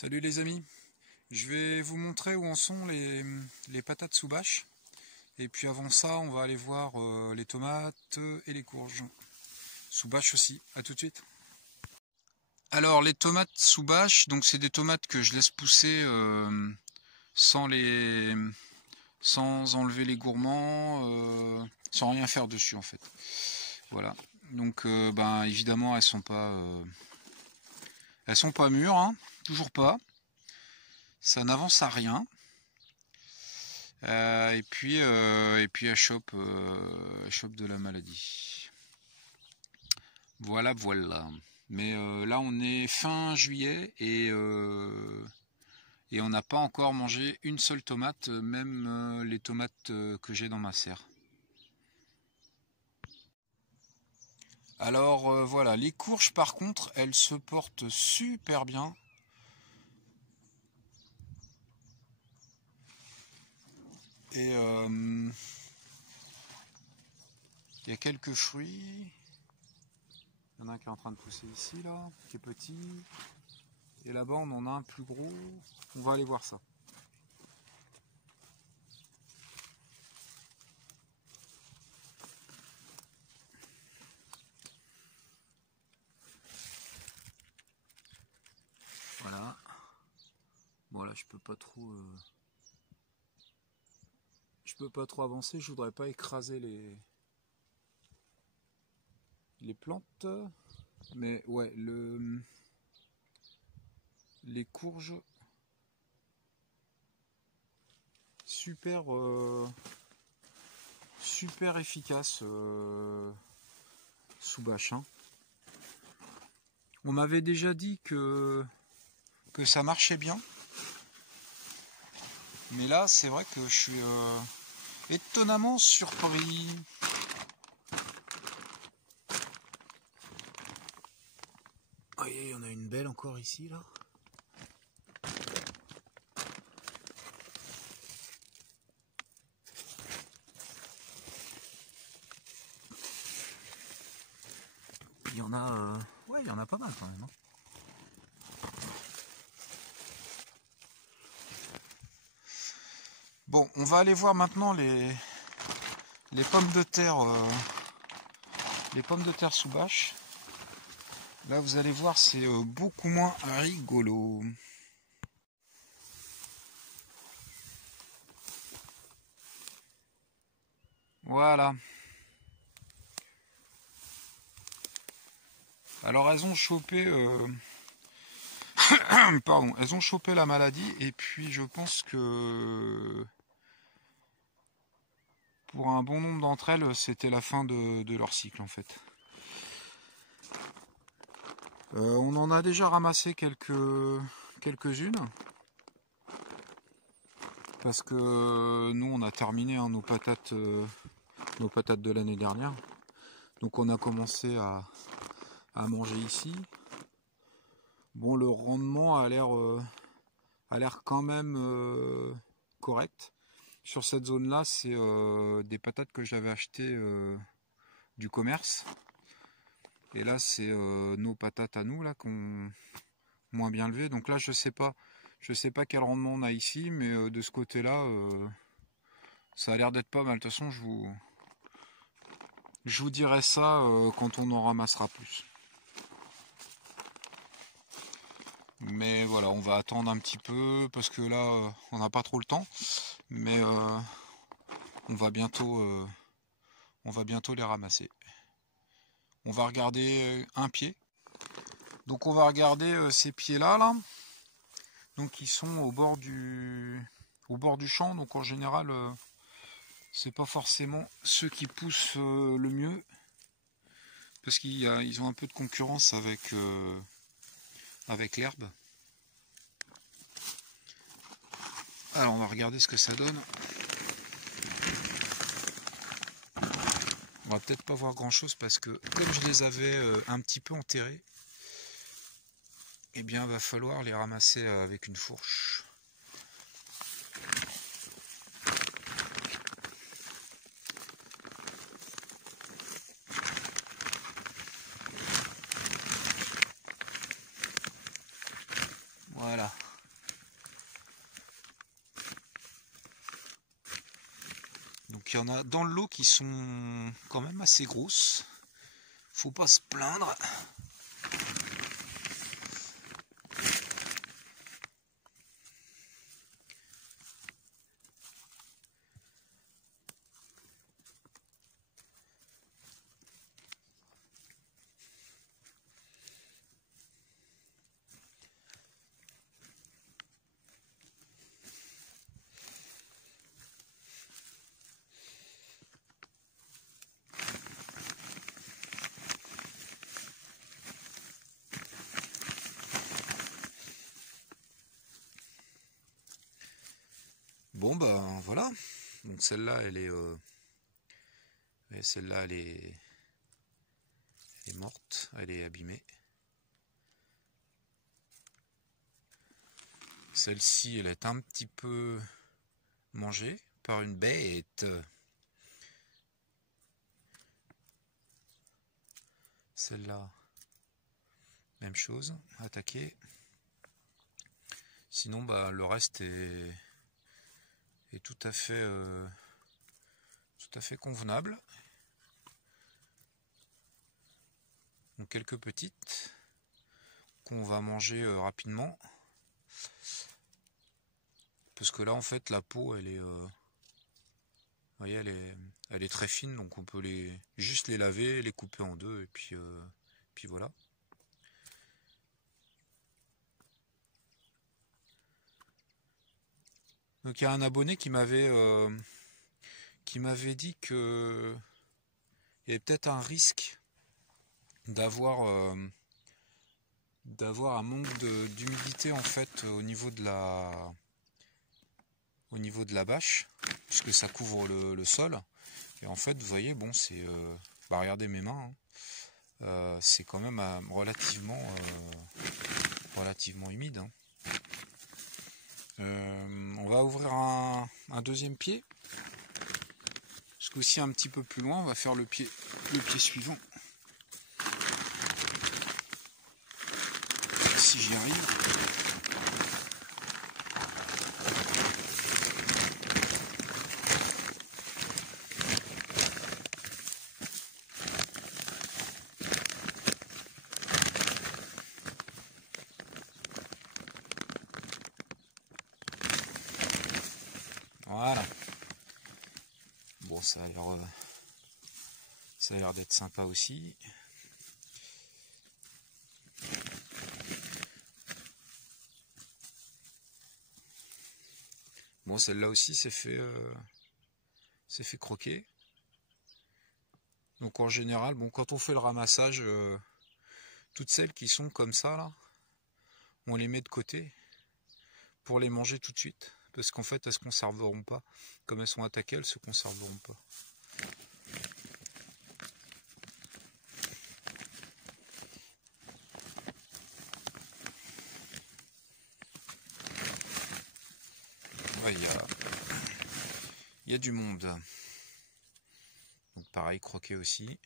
Salut les amis, je vais vous montrer où en sont les patates sous bâche. Et puis avant ça, on va aller voir les tomates et les courges. Sous bâche aussi, à tout de suite. Alors les tomates sous bâche, donc c'est des tomates que je laisse pousser sans enlever les gourmands, sans rien faire dessus en fait. Voilà. Donc évidemment elles sont pas mûres, hein, toujours pas. Ça n'avance à rien. Et puis elle chope de la maladie. Voilà. Mais là on est fin juillet et on n'a pas encore mangé une seule tomate, même les tomates que j'ai dans ma serre. Alors voilà, les courges par contre, elles se portent super bien. Et il y a quelques fruits. Il y en a un qui est en train de pousser ici, là, qui est petit. Et là-bas, on en a un plus gros. On va aller voir ça. Voilà. Bon, là, je peux pas trop avancer. Je voudrais pas écraser les plantes. Mais ouais, les courges, super efficace sous bâche, hein. On m'avait déjà dit que ça marchait bien, mais là c'est vrai que je suis étonnamment surpris. Oh, il y en a une belle encore ici là. Il y en a, ouais, il y en a pas mal quand même, hein. Bon, on va aller voir maintenant les pommes de terre, sous bâche. Là, vous allez voir, c'est beaucoup moins rigolo. Voilà. Alors, elles ont chopé, pardon, elles ont chopé la maladie et puis je pense que pour un bon nombre d'entre elles, c'était la fin de leur cycle en fait. On en a déjà ramassé quelques-unes. Parce que nous on a terminé nos patates de l'année dernière. Donc on a commencé à manger ici. Bon, le rendement a l'air quand même correct. Sur cette zone là, c'est des patates que j'avais achetées du commerce. Et là c'est nos patates à nous là qu'on moins bien levées. Donc là je sais pas quel rendement on a ici, mais de ce côté là ça a l'air d'être pas mal. De toute façon je vous dirai ça quand on en ramassera plus. Mais voilà, on va attendre un petit peu parce que là on n'a pas trop le temps. Mais on va bientôt les ramasser. On va regarder un pied. Donc on va regarder ces pieds là. Donc ils sont au bord du champ. Donc en général c'est pas forcément ceux qui poussent le mieux. Parce qu'ils ont un peu de concurrence avec l'herbe. Alors on va regarder ce que ça donne. On va peut-être pas voir grand chose parce que comme je les avais un petit peu enterrés, eh bien va falloir les ramasser avec une fourche. Voilà. Donc il y en a dans le lot qui sont quand même assez grosses. Faut pas se plaindre. Bon ben voilà, donc celle-là elle est celle-là elle est morte, elle est abîmée. Celle-ci elle est un petit peu mangée par une bête. Celle-là, même chose, attaquée. Sinon bah le reste est tout à fait convenable. Donc quelques petites qu'on va manger rapidement, parce que là en fait la peau elle est vous voyez, elle est très fine, donc on peut juste les laver, les couper en deux et puis voilà. Donc il y a un abonné qui m'avait dit que il y avait peut-être un risque d'avoir un manque d'humidité en fait au niveau de la bâche, puisque ça couvre le sol. Et en fait vous voyez, bon c'est bah regardez mes mains, hein. C'est quand même relativement humide, hein. On va ouvrir un deuxième pied, ce coup-ci un petit peu plus loin. On va faire le pied suivant, si j'y arrive. Voilà. Bon, ça a l'air d'être sympa aussi. Bon, celle-là aussi s'est fait croquer. Donc en général, bon, quand on fait le ramassage, toutes celles qui sont comme ça là, on les met de côté pour les manger tout de suite, parce qu'en fait elles se conserveront pas. Comme elles sont attaquées, elles se conserveront pas. Ouais, il y a du monde. Donc pareil, croquer aussi.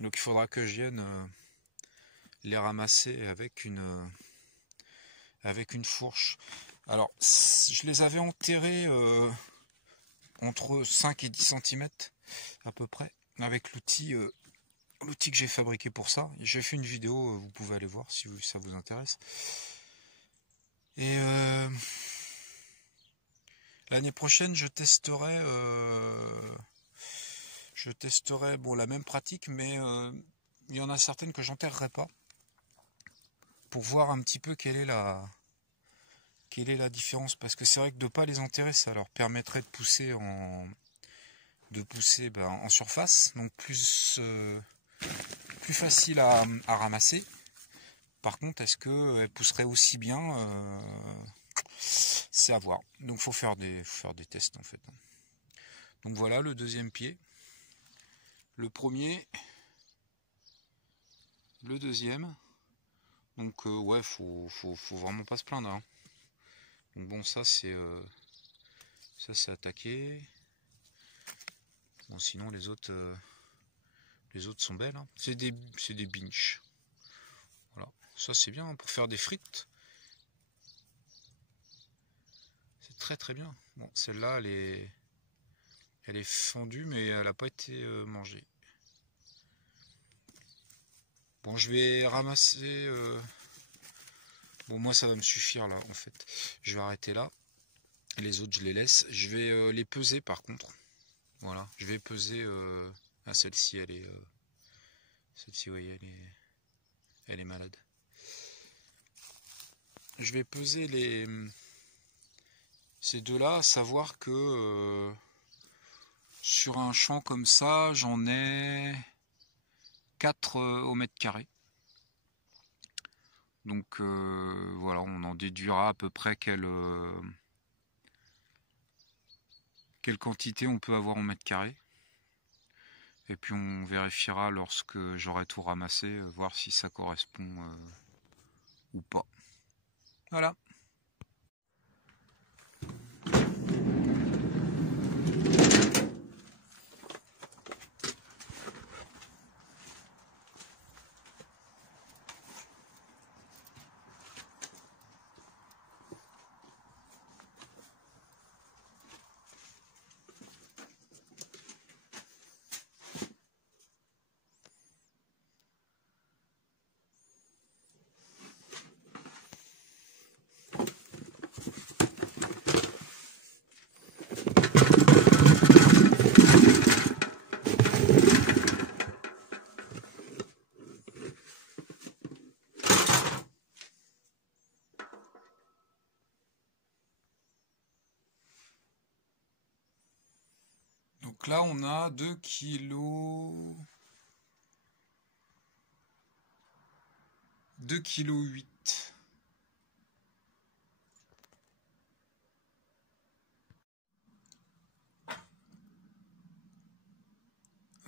Donc il faudra que je vienne les ramasser avec une fourche. Alors je les avais enterrés entre 5 et 10 cm à peu près, avec l'outil que j'ai fabriqué pour ça. J'ai fait une vidéo, vous pouvez aller voir si ça vous intéresse. Et l'année prochaine je testerai bon, la même pratique, mais il y en a certaines que j'enterrerai pas, pour voir un petit peu quelle est la différence, parce que c'est vrai que de ne pas les enterrer, ça leur permettrait de pousser en surface, donc plus facile à ramasser. Par contre, est-ce qu'elles pousseraient aussi bien, c'est à voir. Donc faut faire des tests en fait. Donc voilà le deuxième pied. Le premier le deuxième. Donc ouais, faut vraiment pas se plaindre, hein. Donc bon, ça c'est attaqué. Bon, sinon les autres sont belles, hein. C'est des binches. Voilà, ça c'est bien, hein, pour faire des frites. C'est très très bien. Bon, celle-là elle est fendue, mais elle n'a pas été mangée. Bon, je vais ramasser. Bon, moi ça va me suffire là en fait. Je vais arrêter là. Les autres je les laisse. Je vais les peser par contre. Voilà, je vais peser. Ah, celle-ci elle est. Celle-ci, oui, elle est malade. Je vais peser ces deux-là, savoir que sur un champ comme ça, j'en ai 4 au mètre carré. Donc voilà, on en déduira à peu près quelle quantité on peut avoir en mètre carré. Et puis on vérifiera lorsque j'aurai tout ramassé, voir si ça correspond ou pas. Voilà. Donc là on a 2 kg 2 kg 8.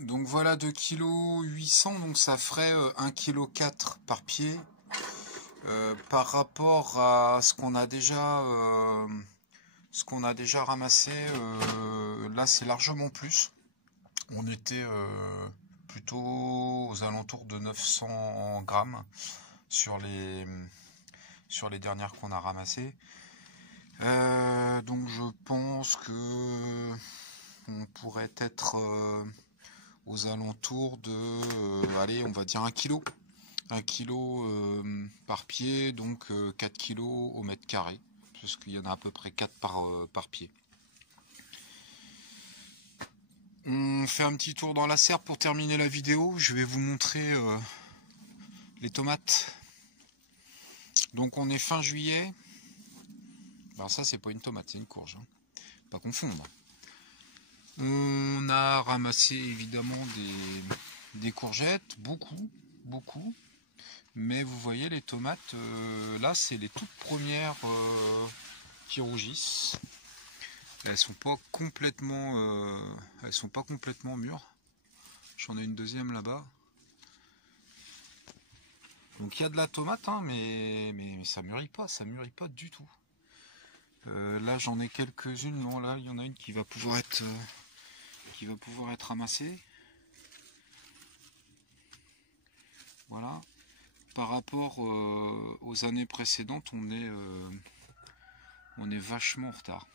Donc voilà 2 kg 800, donc ça ferait 1 kg 4 par pied. Par rapport à ce qu'on a déjà ramassé, là c'est largement plus. On était plutôt aux alentours de 900 grammes sur les dernières qu'on a ramassées. Donc je pense que on pourrait être aux alentours de allez, on va dire 1 kg. 1 kg par pied, donc 4 kg au mètre carré, parce qu'il y en a à peu près 4 par pied. On fait un petit tour dans la serre pour terminer la vidéo. Je vais vous montrer les tomates. Donc on est fin juillet. Alors ça c'est pas une tomate, c'est une courge, hein. Pas confondre. On a ramassé évidemment des courgettes, beaucoup. Mais vous voyez les tomates, là c'est les toutes premières qui rougissent. Elles sont pas complètement mûres. J'en ai une deuxième là-bas. Donc il y a de la tomate, hein, mais ça mûrit pas du tout. Là j'en ai quelques-unes. Non, là il y en a une qui va pouvoir être ramassée. Voilà. Par rapport aux années précédentes, on est vachement en retard.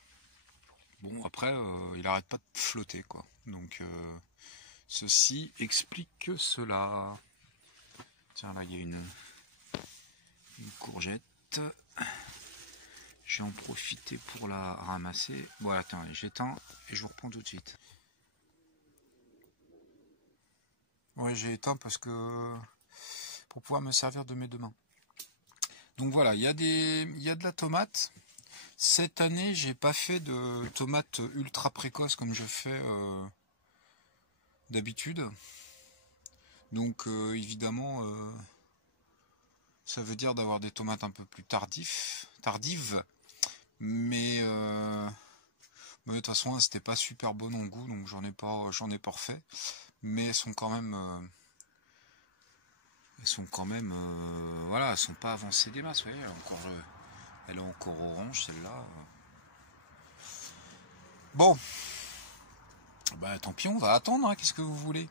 Bon, après, il arrête pas de flotter, quoi. Donc, ceci explique cela. Tiens, là, il y a une courgette. Je vais en profiter pour la ramasser. Bon, attends, j'éteins et je vous reprends tout de suite. Ouais, j'ai éteint parce que pour pouvoir me servir de mes deux mains. Donc voilà, il y a de la tomate. Cette année, j'ai pas fait de tomates ultra précoces comme je fais d'habitude. Donc évidemment, ça veut dire d'avoir des tomates un peu plus tardives. Mais de toute façon, c'était pas super bon en goût, donc j'en ai pas refait. Mais elles sont quand même elles sont quand même, voilà, elles sont pas avancées des masses. Vous voyez, elle est encore orange celle-là. Bon, bah tant pis, on va attendre. Hein, qu'est-ce que vous voulez?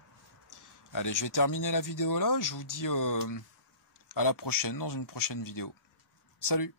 Allez, je vais terminer la vidéo là. Je vous dis à la prochaine dans une prochaine vidéo. Salut!